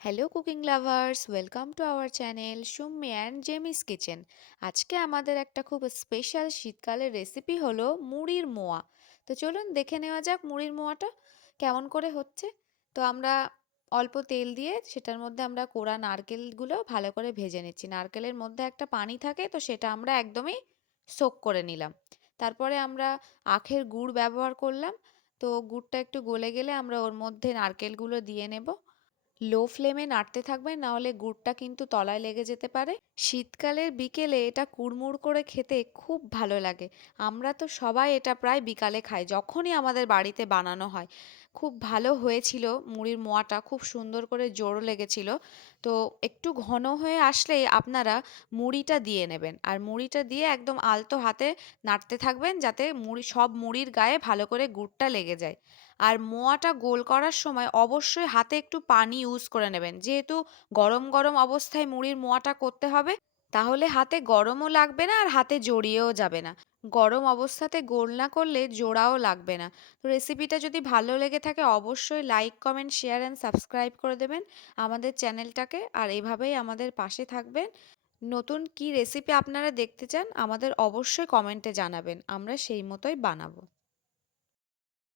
Hello cooking lovers, welcome to our channel Summi and Jemi's kitchen. আজকে আমাদের একটা খুব স্পেশাল শীতকালের রেসিপি হলো মুড়ির মোয়া। তো চলুন দেখে নেওয়া যাক মুড়ির মোয়াটা কেমন করে হচ্ছে। তো আমরা অল্প তেল দিয়ে সেটার মধ্যে আমরা কোড়া নারকেলগুলো ভালো করে ভেজে নিচ্ছি। নারকেলের মধ্যে একটা পানি থাকে, তো সেটা আমরা একদমই সোক করে নিলাম। তারপরে আমরা আখের গুড় ব্যবহার করলাম। তো গুড়টা একটু গলে গেলে আমরা ওর মধ্যে নারকেলগুলো দিয়ে নেব। লো ফ্লেমে নাড়তে থাকবেন, না হলে গুড়টা কিন্তু তলায় লেগে যেতে পারে। শীতকালের বিকেলে এটা কুড়মুড় করে খেতে খুব ভালো লাগে। আমরা তো সবাই এটা প্রায় বিকালে খাই যখনই আমাদের বাড়িতে বানানো হয়। খুব ভালো হয়েছিল, মুড়ির মোয়াটা খুব সুন্দর করে জোড়ো লেগেছিল। তো একটু ঘন হয়ে আসলেই আপনারা মুড়িটা দিয়ে নেবেন, আর মুড়িটা দিয়ে একদম আলতো হাতে নাড়তে থাকবেন যাতে সব মুড়ির গায়ে ভালো করে গুড়টা লেগে যায়। আর মোয়াটা গোল করার সময় অবশ্যই হাতে একটু পানি ইউজ করে নেবেন, যেহেতু গরম গরম অবস্থায় মুড়ির মোয়াটা করতে হবে। তাহলে হাতে গরমও লাগবে না আর হাতে জড়িয়েও যাবে না। গরম অবস্থাতে গোল না করলে জোড়াও লাগবে না। তো রেসিপিটা যদি ভালো লেগে থাকে অবশ্যই like, comment, share and subscribe করে দেবেন আমাদের চ্যানেলটাকে, আর এভাবেই আমাদের পাশে থাকবেন। নতুন কি রেসিপি আপনারা দেখতে চান আমাদের অবশ্যই কমেন্টে জানাবেন, আমরা সেই মতোই বানাবো।